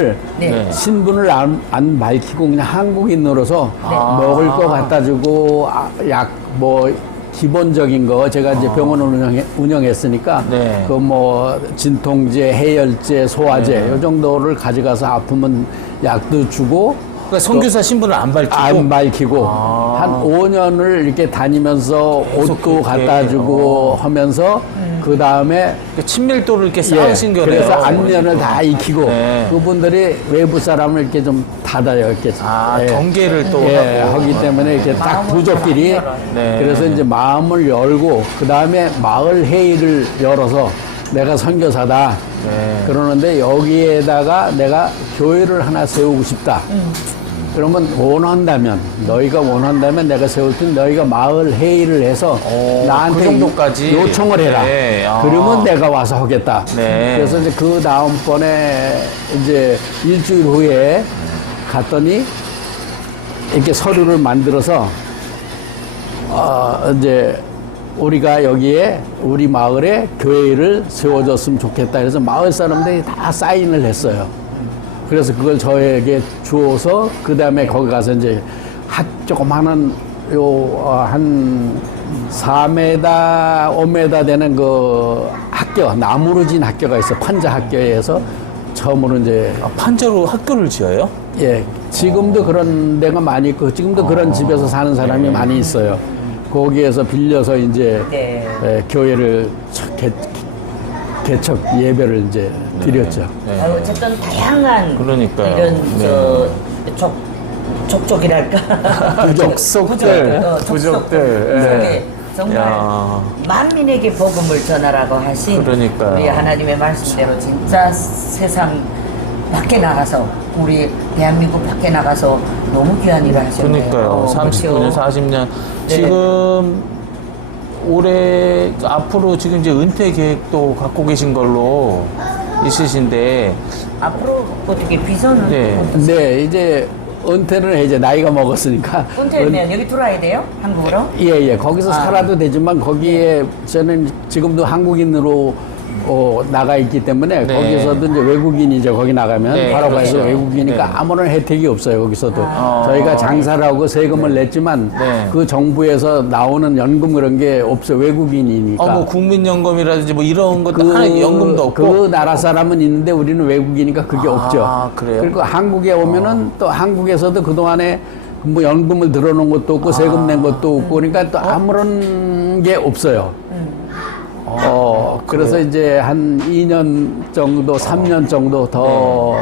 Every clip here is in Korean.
네. 신분을 안 밝히고 그냥 한국인으로서 먹을 거 갖다 주고 약 뭐 기본적인 거 제가 이제 병원을 운영했으니까 네. 그 뭐 진통제, 해열제, 소화제 요 정도를 가져가서 아프면 약도 주고 그러니까 선교사 신분을 안 밝히고 안 밝히고 한 5년을 이렇게 다니면서 옷도 갖다 주고 하면서 그 다음에 그 친밀도를 이렇게 쌓으신 거네요. 그래서 안면을 다 익히고 네. 그분들이 외부 사람을 이렇게 좀 닫아요. 이렇게 경계를 또 하고. 하기 때문에 이렇게 딱 부족끼리 네. 그래서 이제 마음을 열고 그 다음에 마을 회의를 열어서 내가 선교사다. 네. 그러는데 여기에다가 내가 교회를 하나 세우고 싶다. 그러면 너희가 원한다면 내가 세울 때 너희가 마을 회의를 해서 나한테 그 정도까지 요청을 해라. 네. 그러면 내가 와서 하겠다. 네. 그래서 이제 그 다음번에 이제 일주일 후에 갔더니 이렇게 서류를 만들어서 이제 우리가 여기에 우리 마을에 교회를 세워줬으면 좋겠다. 그래서 마을 사람들이 다 사인을 했어요. 그래서 그걸 저에게 주어서 그 다음에 거기 가서 이제 조그마한 한 4m, 5m 되는 그 학교, 나무로 진 학교가 있어. 판자 학교에서 처음으로 이제 판자로 학교를 지어요? 예, 지금도 그런 데가 많이 있고 지금도 그런 집에서 사는 사람이 많이 있어요. 거기에서 빌려서 이제 교회를 개척 예배를 이제 드렸죠. 네. 어쨌든 다양한 그러니까요. 이런 족족이랄까 부족들, 부족들. 속에 정말 야. 만민에게 복음을 전하라고 하신 그러니까요. 우리 하나님의 말씀대로 진짜 세상 밖에 나가서 우리 대한민국 밖에 나가서 너무 귀한 일을 하셨네요. 그러니까요. 39년, 40년. 네. 지금 올해 앞으로 지금 이제 은퇴 계획도 갖고 계신 걸로 있으신데 앞으로 어떻게 비전은 네. 네, 이제 은퇴를 해 이제 나이가 먹었으니까. 은퇴면 여기 들어와야 돼요? 한국으로? 예. 거기서 살아도 되지만 거기에 저는 지금도 한국인으로 나가 있기 때문에 네. 거기서도 이제 외국인이죠. 거기 나가면 네, 바로바로 그렇죠. 외국이니까 네. 아무런 혜택이 없어요. 거기서도 저희가 장사를 하고 세금을 냈지만 네. 그 정부에서 나오는 연금 그런 게 없어요. 외국인이니까. 뭐 국민연금이라든지 뭐 이런 것도 하나 연금도 없고 그 나라 사람은 있는데 우리는 외국이니까 그게 없죠. 그래요? 그리고 한국에 오면은 또 한국에서도 그동안에 뭐 연금을 들어놓은 것도 없고 세금 낸 것도 없고 그러니까 또 아무런 게 없어요. 그래서 이제 한 2년 정도, 3년 정도 더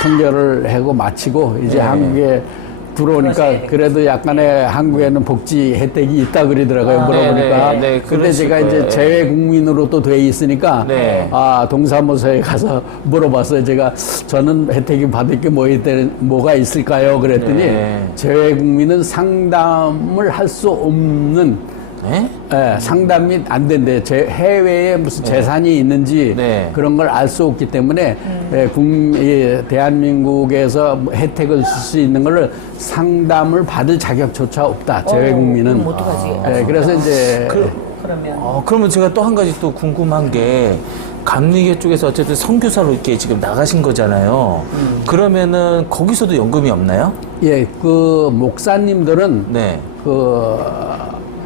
선교를 하고 마치고 이제 한국에 들어오니까 그래도 약간의 한국에는 복지 혜택이 있다 그러더라고요. 물어보니까. 근데 그러실 제가 거예요. 이제 재외 국민으로 또 돼 있으니까 동사무소에 가서 물어봤어요. 제가 저는 혜택이 받을 게 뭐가 있을까요? 그랬더니 재외 국민은 상담을 할 수 없는 상담이 안 된대. 해외에 무슨 재산이 있는지 그런 걸 알 수 없기 때문에 대한민국에서 혜택을 줄 수 있는 걸 상담을 받을 자격조차 없다. 재외 국민은. 그럼 어떡하지? 그래서 이제 그러면 제가 또 한 가지 또 궁금한 게 감리교 쪽에서 어쨌든 선교사로 이렇게 지금 나가신 거잖아요. 그러면은 거기서도 연금이 없나요? 예, 그 목사님들은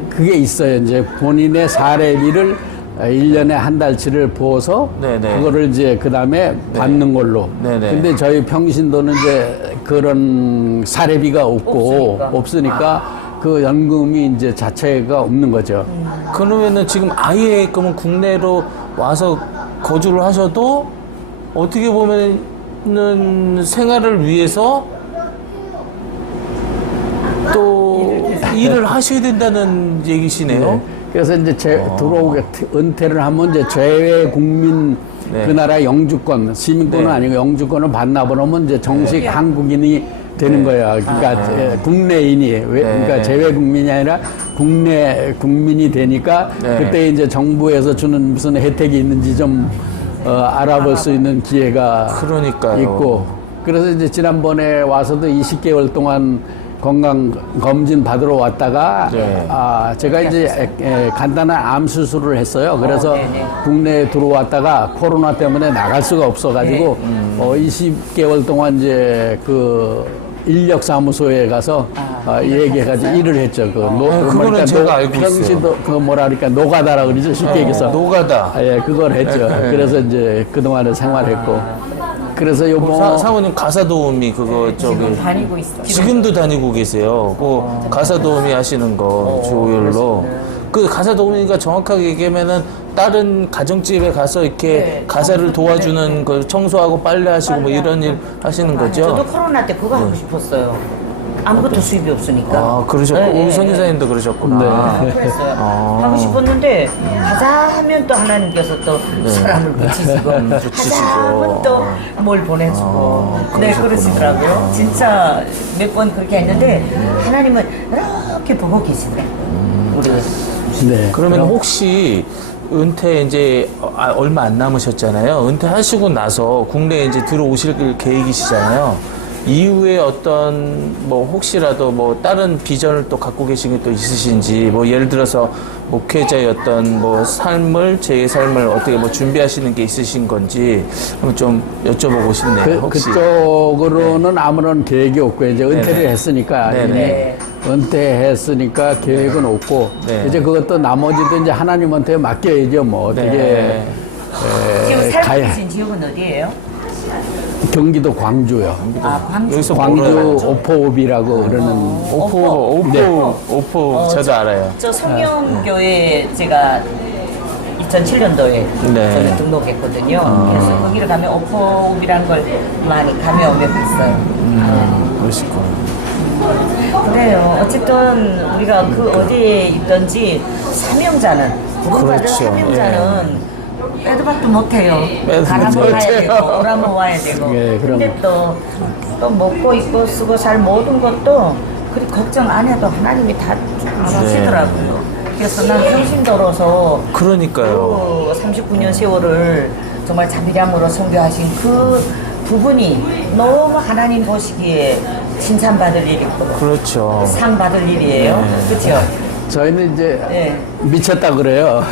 그게 있어요. 이제 본인의 사례비를 1년에 한 달치를 부어서 그거를 이제 그 다음에 받는 걸로. 근데 저희 평신도는 이제 그런 사례비가 없으니까 그 연금이 이제 자체가 없는 거죠. 그러면은 지금 아예 그러면 국내로 와서 거주를 하셔도 어떻게 보면은 생활을 위해서 또 일을 하셔야 된다는 얘기시네요. 그래서 이제 은퇴를 하면 이제 재외 국민 그 나라 영주권, 시민권은 아니고 영주권을 받나 보면 이제 정식 한국인이 되는 거야. 그러니까 국내인이 그러니까 재외 국민이 아니라 국내 국민이 되니까 그때 이제 정부에서 주는 무슨 혜택이 있는지 좀 알아볼 수 있는 기회가 있고 그래서 이제 지난번에 와서도 20개월 동안 건강 검진 받으러 왔다가 네. 제가 이제 간단한 암 수술을 했어요. 그래서 네네. 국내에 들어왔다가 코로나 때문에 나갈 수가 없어가지고 20개월 동안 이제 그 인력 사무소에 가서 얘기해가지고 일을 했죠. 그거는 제가 알고 있어요. 평시도 그 뭐라 그러니까 노가다라 그러죠. 쉽게 얘기해서 노가다. 예, 그걸 했죠. 그래서 이제 그 동안에 생활했고. 그래서 요거 사모님 가사 도우미 그거 저기 지금 다니고 있어. 지금도 다니고 계세요. 그 가사 도우미 하시는 거 주요일로. 그 가사 도우미가 정확하게 얘기하면은 다른 가정집에 가서 이렇게 가사를 도와주는 그 청소하고 빨래하시고 뭐 이런 일 하시는 거죠? 저도 코로나 때 그거 하고 싶었어요. 아무것도 수입이 없으니까. 아, 그러셨고 우리 선교사님도 그러셨구나. 그랬어요. 하고 싶었는데 하자 하면 또 하나님께서 또 사람을 붙이시고 하자 하면 또 뭘 보내주고 네 그러시더라고요. 진짜 몇 번 그렇게 했는데 하나님은 이렇게 보고 계시더라고요. 우리 네. 그러면 혹시 은퇴 이제 얼마 안 남으셨잖아요. 은퇴하시고 나서 국내에 이제 들어오실 계획이시잖아요. 이후에 어떤 뭐 혹시라도 뭐 다른 비전을 또 갖고 계신 게 또 있으신지 뭐 예를 들어서 목회자의 어떤 뭐 삶을 제 삶을 어떻게 뭐 준비하시는 게 있으신 건지 한번 좀 여쭤보고 싶네요. 혹시 그쪽으로는 아무런 계획이 없고 이제 은퇴를 네네. 했으니까 네네. 이미 은퇴했으니까 계획은 없고 네. 이제 그것도 나머지도 이제 하나님한테 맡겨야죠. 뭐 어떻게 네. 지금 살고 가야- 계신 지역은 어디예요? 경기도 광주요. 아 광주. 여기서 광주 멀어요. 오포읍이라고 그러는 오포 저도 알아요. 저 성령교회 제가 2007년도에 네. 저는 등록했거든요. 그래서 거기를 가면 오포읍이라는 걸 많이 가면 오면 있어요. 그러시고. 그래요. 어쨌든 우리가 그 어디에 있든지 사명자는 구원받은 그렇죠. 사명자는 빼도 박도 못해요. 빼도 가라면 가야 못해요. 되고 오라면 와야 되고. 예, 그럼. 근데 또 먹고 입고 쓰고 살 모든 것도 그리 걱정 안 해도 하나님이 다 알아주시더라고요. 그래서 난 성심도로서 그러니까요. 그 39년 세월을 정말 자비량으로 선교하신 그 부분이 너무 하나님 보시기에 칭찬받을 일이고 그렇죠. 상 받을 일이에요. 그렇죠? 저희는 이제 네. 미쳤다 그래요.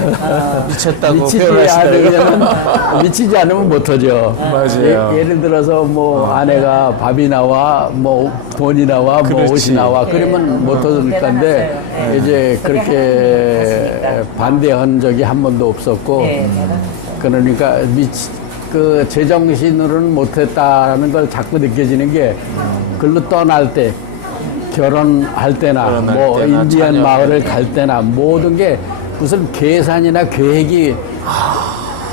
미쳤다고 미치지 표현하시더라고요. 않으면 미치지 않으면 못하죠. 맞아요. 예를 들어서 뭐 아내가 밥이 나와, 뭐 돈이 나와, 뭐 그렇지. 옷이 나와, 그러면 못할 건데 대단하세요. 이제 그게 그렇게 하나님 반대한 적이 한 번도 없었고, 네, 대단하세요. 그러니까 그 제정신으로는 못했다는 걸 자꾸 느껴지는 게 글로 떠날 때. 결혼할 때나 결혼할 뭐 때나 인디안 자녀 마을을 때. 갈 때나 모든 게 무슨 계산이나 계획이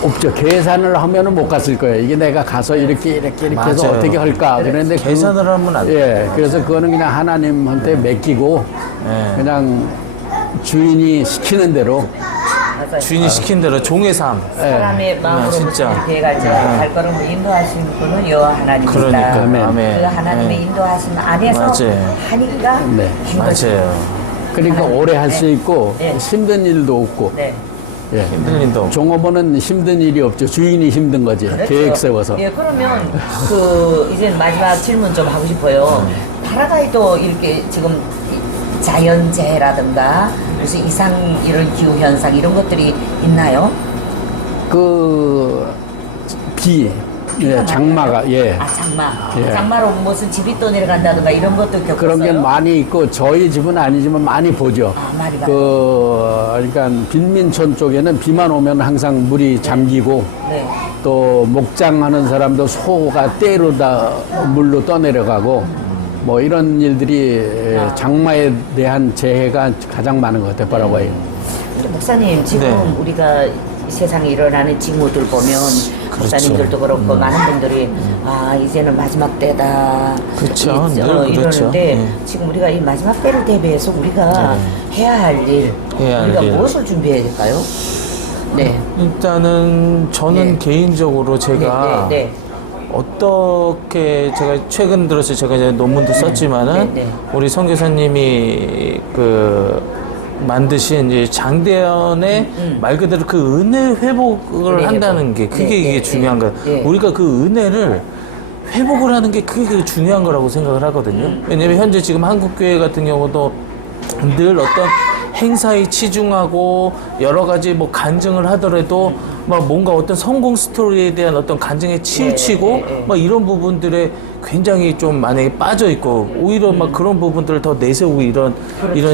없죠. 계산을 하면은 못 갔을 거예요. 이게 내가 가서 이렇게 해서 맞아요. 어떻게 할까. 그런데 계산을 하면 안 돼요. 예, 그래서 그거는 그냥 하나님한테 맡기고 네. 그냥 주인이 시키는 대로 맞아요. 주인이 시킨 대로 종의 삶. 사람의 마음으로 진짜. 배갈지 발걸음을 인도하시는 분은 여호와 하나님이다. 그러니까 아멘. 아멘. 그 하나님의 네. 인도하심 안에서 맞아요. 하니까 네. 된 것이고. 맞아요. 그러니까 오래 할 수 있고 네. 힘든 일도 없고 네. 예. 힘든 일도. 종업원은 힘든 일이 없죠. 주인이 힘든 거지. 그렇죠. 계획 세워서. 예, 그러면 그 이제 마지막 질문 좀 하고 싶어요. 파라과이도 이렇게 지금 자연재해라든가 무슨 이상 이런 기후 현상 이런 것들이 있나요? 예, 장마가, 예. 아 장마. 예. 장마로 무슨 집이 또 내려간다든가 이런 것도 겪었어요. 그런 게 많이 있고, 저희 집은 아니지만 많이 보죠. 아, 많이 봐요. 그러니까 빈민촌 쪽에는 비만 오면 항상 물이 잠기고, 네. 또 목장하는 사람도 소가 때로다 물로 떠내려가고, 뭐 이런 일들이 장마에 대한 재해가 가장 많은 것 같아요, 파라과이. 근데 목사님 지금 네. 우리가 세상에 일어나는 징후들 보면 그렇죠. 목사님들도 그렇고 많은 분들이 아 이제는 마지막 때다 그렇죠. 늘 이러는데 그렇죠. 네. 지금 우리가 이 마지막 때를 대비해서 우리가 해야 할 일, 해야 할 우리가 일. 무엇을 준비해야 될까요? 네. 일단은 저는 네. 개인적으로 제가 네. 어떻게 제가 최근 들어서 제가 이제 논문도 썼지만은 네. 우리 선교사님이 그 만드신 이제 장대현의 말 그대로 그 은혜 회복을 은혜 한다는 회복. 게 그게 네, 이게 네, 중요한 네. 거예요. 네. 우리가 그 은혜를 회복을 하는 게 그게 중요한 거라고 생각을 하거든요. 왜냐면 현재 지금 한국교회 같은 경우도 늘 어떤 행사에 치중하고 여러 가지 뭐 간증을 하더라도 막 뭔가 어떤 성공 스토리에 대한 어떤 간증에 치우치고 막 이런 부분들에 굉장히 좀 만약에 빠져 있고 오히려 막 그런 부분들을 더 내세우고 이런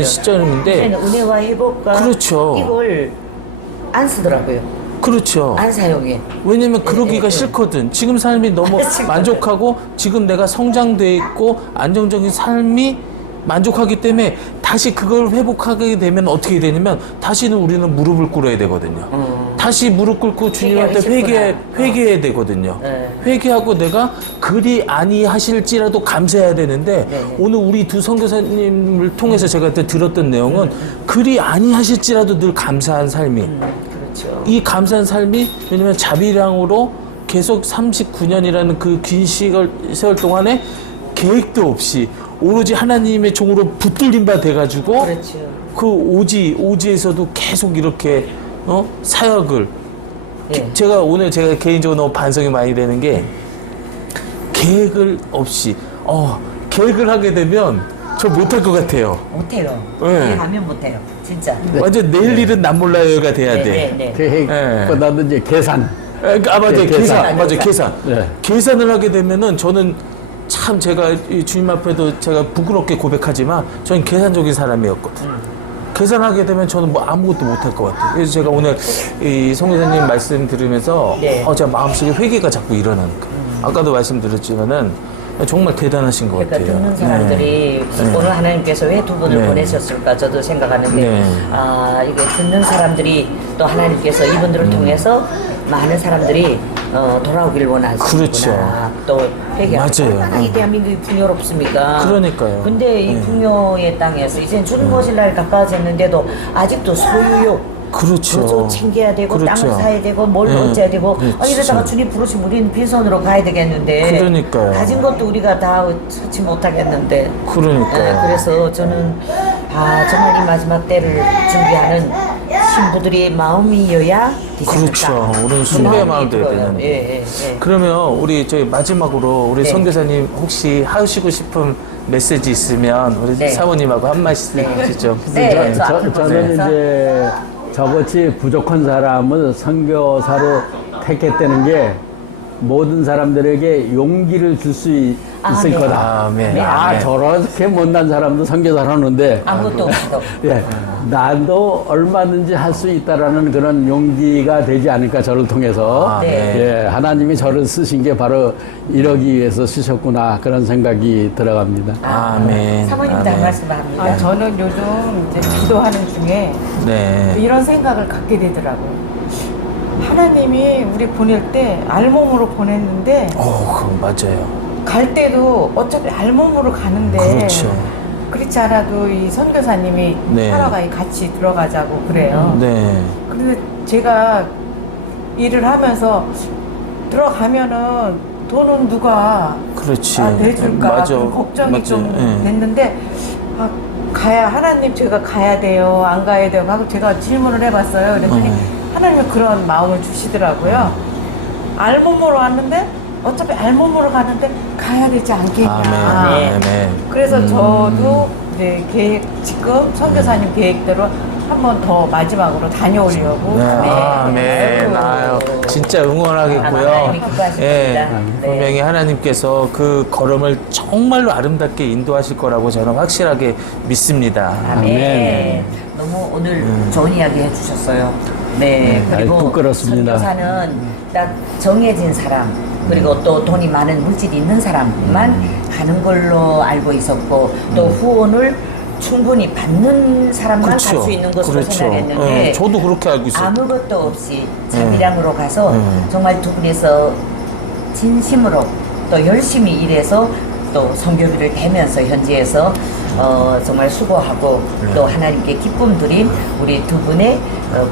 시점인데 이제는 은혜와 회복과 그렇죠. 이걸 안 쓰더라고요. 그렇죠. 안 사용해. 왜냐면 그러기가 싫거든. 지금 삶이 너무 지금. 만족하고 지금 내가 성장돼 있고 안정적인 삶이 만족하기 때문에 다시 그걸 회복하게 되면 어떻게 되냐면 다시는 우리는 무릎을 꿇어야 되거든요. 다시 무릎 꿇고 주님한테 회개해야 되거든요. 네. 회개하고 내가 그리 아니하실지라도 감사해야 되는데 네. 오늘 우리 두 선교사님을 통해서 제가 그때 들었던 내용은 그리 아니하실지라도 늘 감사한 삶이 그렇죠. 이 감사한 삶이 왜냐면 자비량으로 계속 39년이라는 그 긴 세월 동안에 계획도 없이 오로지 하나님의 종으로 붙들린 바 돼가지고 그렇죠. 그 오지에서도 계속 이렇게 사역을 예. 제가 개인적으로 너무 반성이 많이 되는 게 계획을 없이 계획을 하게 되면 저 못할 것 같아요. 못해요. 네. 계획하면 못해요. 진짜. 완전 내일 일은 난 몰라요가 돼야 네, 돼. 네, 네. 계획보다도 이제 계산. 맞아요. 네, 계산. 맞아요. 계산. 네. 계산을 하게 되면은 저는 참 제가 이 주님 앞에도 제가 부끄럽게 고백하지만 저는 계산적인 사람이었거든요. 계산하게 되면 저는 뭐 아무것도 못할 것 같아요. 그래서 제가 오늘 이 성교사님 말씀 들으면서 네. 제가 마음속에 회개가 자꾸 일어나는 거예요. 아까도 말씀드렸지만은 정말 대단하신 것 그러니까 같아요. 듣는 사람들이 네. 오늘 하나님께서 왜 두 분을 네. 보내셨을까 저도 생각하는데 네. 이게 듣는 사람들이 또 하나님께서 이분들을 통해서 많은 사람들이 돌아오기를 원하시구나. 그렇죠. 또 회개하고 맞아요. 얼마나 이 대한민국이 풍요롭습니까? 그러니까요. 근데 이 네. 풍요의 땅에서 이제 주님 오실 날이 가까워졌는데도 아직도 소유욕 그렇죠. 그거 챙겨야 되고 그렇죠. 땅을 사야 되고 뭘 네. 어째야 되고 네, 이러다가 진짜. 주님 부르시면 우리는 빈손으로 가야 되겠는데 그러니까요. 가진 것도 우리가 다 처치 못하겠는데 그러니까요. 그래서 저는 정말 이 마지막 때를 준비하는 신부들이 마음이어야 되지 않을까. 그렇죠. 우리는 숭배의 마음도 해야 되는데. 예. 그러면 우리 저희 마지막으로 우리 네. 선교사님 혹시 하시고 싶은 메시지 있으면 우리 네. 사모님하고 한 말씀 네. 해주시죠. 네. 저 앞에 저는 보면서. 이제 저같이 부족한 사람을 선교사로 택했다는 게 모든 사람들에게 용기를 줄 수 있을 네. 거다. 아멘. 네. 아멘. 저렇게 못난 사람도 선교사를 하는데 아무것도 없어. 예, 나도 얼마든지 할 수 있다라는 그런 용기가 되지 않을까 저를 통해서 네. 예, 하나님이 저를 쓰신 게 바로 이러기 위해서 쓰셨구나 그런 생각이 들어갑니다. 아멘. 사모님도 한 아멘. 말씀 합니다. 저는 요즘 이제 기도하는 중에 네. 이런 생각을 갖게 되더라고요. 하나님이 우리 보낼 때 알몸으로 보냈는데 그건 맞아요. 갈 때도 어차피 알몸으로 가는데 그렇죠. 그렇지 않아도 이 선교사님이 네. 하나가 같이 들어가자고 그래요. 네. 근데 제가 일을 하면서 들어가면은 돈은 누가 그렇지. 내줄까 맞아. 그런 걱정이 맞지. 좀 예. 됐는데 하나님 제가 가야 돼요 안 가야 돼요 하고 제가 질문을 해봤어요. 그랬더니 하나님이 그런 마음을 주시더라고요. 알몸으로 왔는데 어차피 알몸으로 가는데 가야 되지 않겠냐. 아멘. 아멘. 그래서 저도 이제 지금 선교사님 계획대로 한 번 더 마지막으로 다녀오려고. 네. 네. 아멘. 아유, 진짜 응원하겠고요. 하나님이 기뻐하실 예, 겁니다. 네. 분명히 하나님께서 그 걸음을 정말로 아름답게 인도하실 거라고 저는 확실하게 믿습니다. 아멘. 너무 오늘 좋은 이야기 해주셨어요. 네. 그리고 부끄럽습니다. 선교사는 딱 정해진 사람 그리고 또 돈이 많은 물질이 있는 사람만 가는 걸로 알고 있었고 또 후원을 충분히 받는 사람만 갈 수 있는 것으로 생각했는데 예, 저도 그렇게 알고 있어요. 아무것도 없이 자비량으로 가서 정말 두 분이서 진심으로 또 열심히 일해서 또 선교비를 대면서 현지에서 정말 수고하고 또 하나님께 기쁨 드린 우리 두 분의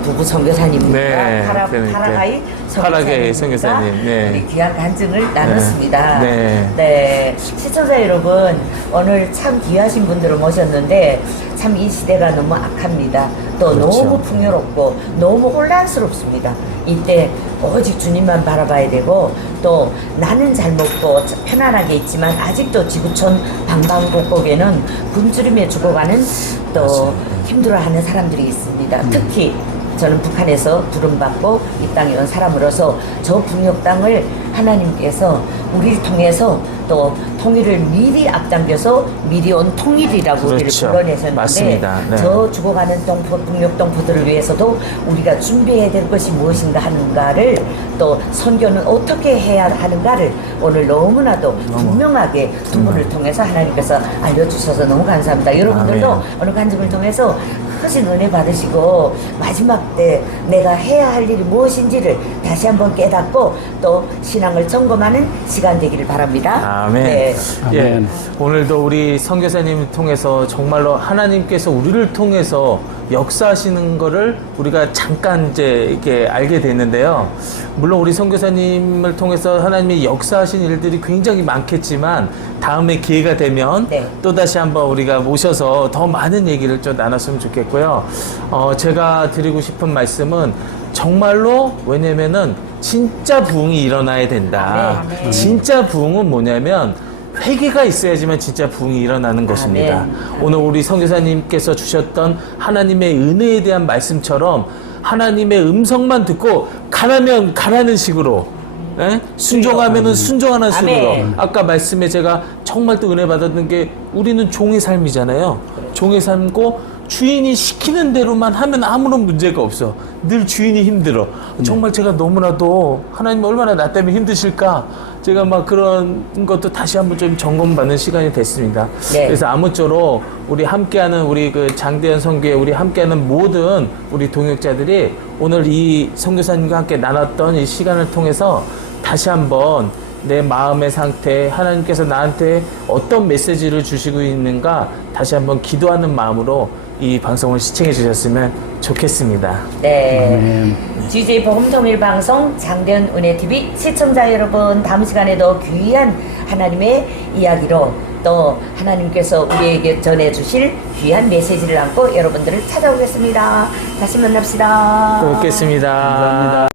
부부 선교사님입니다. 네, 그러니까. 파라가이 파라게 선교사님. 네. 우리 귀한 간증을 나눴습니다. 네. 네. 시청자 여러분, 오늘 참 귀하신 분들을 모셨는데 참 이 시대가 너무 악합니다. 또 그렇죠. 너무 풍요롭고 너무 혼란스럽습니다. 이때 오직 주님만 바라봐야 되고 또 나는 잘 먹고 편안하게 있지만 아직도 지구촌 방방곡곡에는 굶주림에 죽어가는 또 힘들어하는 사람들이 있습니다. 특히 저는 북한에서 부름받고 이 땅에 온 사람으로서 저 북녘 땅을 하나님께서 우리를 통해서 또 통일을 미리 앞당겨서 미리 온 통일이라고 우리를 그렇죠. 불러내셨는데 맞습니다. 네. 저 죽어가는 북녘 동포들을 위해서도 우리가 준비해야 될 것이 무엇인가 하는가를 또 선교는 어떻게 해야 하는가를 오늘 너무나도 분명하게 두 분을 통해서 하나님께서 알려주셔서 너무 감사합니다. 여러분들도 아멘. 오늘 간증을 통해서 크신 은혜 받으시고 마지막 때 내가 해야 할 일이 무엇인지를 다시 한번 깨닫고 또 신앙을 점검하는 시간 되기를 바랍니다. 아멘. 네. 예, 아멘. 오늘도 우리 선교사님을 통해서 정말로 하나님께서 우리를 통해서 역사하시는 거를 우리가 잠깐 이제 이렇게 알게 됐는데요. 물론 우리 선교사님을 통해서 하나님이 역사하신 일들이 굉장히 많겠지만 다음에 기회가 되면 네. 또다시 한번 우리가 모셔서 더 많은 얘기를 좀 나눴으면 좋겠고요. 제가 드리고 싶은 말씀은 정말로 왜냐면은 진짜 부흥이 일어나야 된다. 아멘, 아멘. 진짜 부흥은 뭐냐면 회개가 있어야지만 진짜 부흥이 일어나는 것입니다. 아멘. 오늘 우리 선교사님께서 주셨던 하나님의 은혜에 대한 말씀처럼 하나님의 음성만 듣고 가라면 가라는 식으로 순종하면은 순종하는 식으로 아멘. 아까 말씀에 제가 정말 또 은혜 받았던 게 우리는 종의 삶이잖아요. 종의 삶고 주인이 시키는 대로만 하면 아무런 문제가 없어. 늘 주인이 힘들어. 정말 제가 너무나도 하나님 얼마나 나 때문에 힘드실까? 제가 막 그런 것도 다시 한번 좀 점검받는 시간이 됐습니다. 네. 그래서 아무쪼록 우리 함께하는 우리 그 장대현 선교회 우리 함께하는 모든 우리 동역자들이 오늘 이 선교사님과 함께 나눴던 이 시간을 통해서 다시 한번 내 마음의 상태, 하나님께서 나한테 어떤 메시지를 주시고 있는가 다시 한번 기도하는 마음으로 이 방송을 시청해 주셨으면 좋겠습니다. 네. GJ 복음통일 방송 장대현 은혜TV 시청자 여러분, 다음 시간에도 귀한 하나님의 이야기로 또 하나님께서 우리에게 전해주실 귀한 메시지를 안고 여러분들을 찾아오겠습니다. 다시 만납시다. 또 뵙겠습니다. 감사합니다.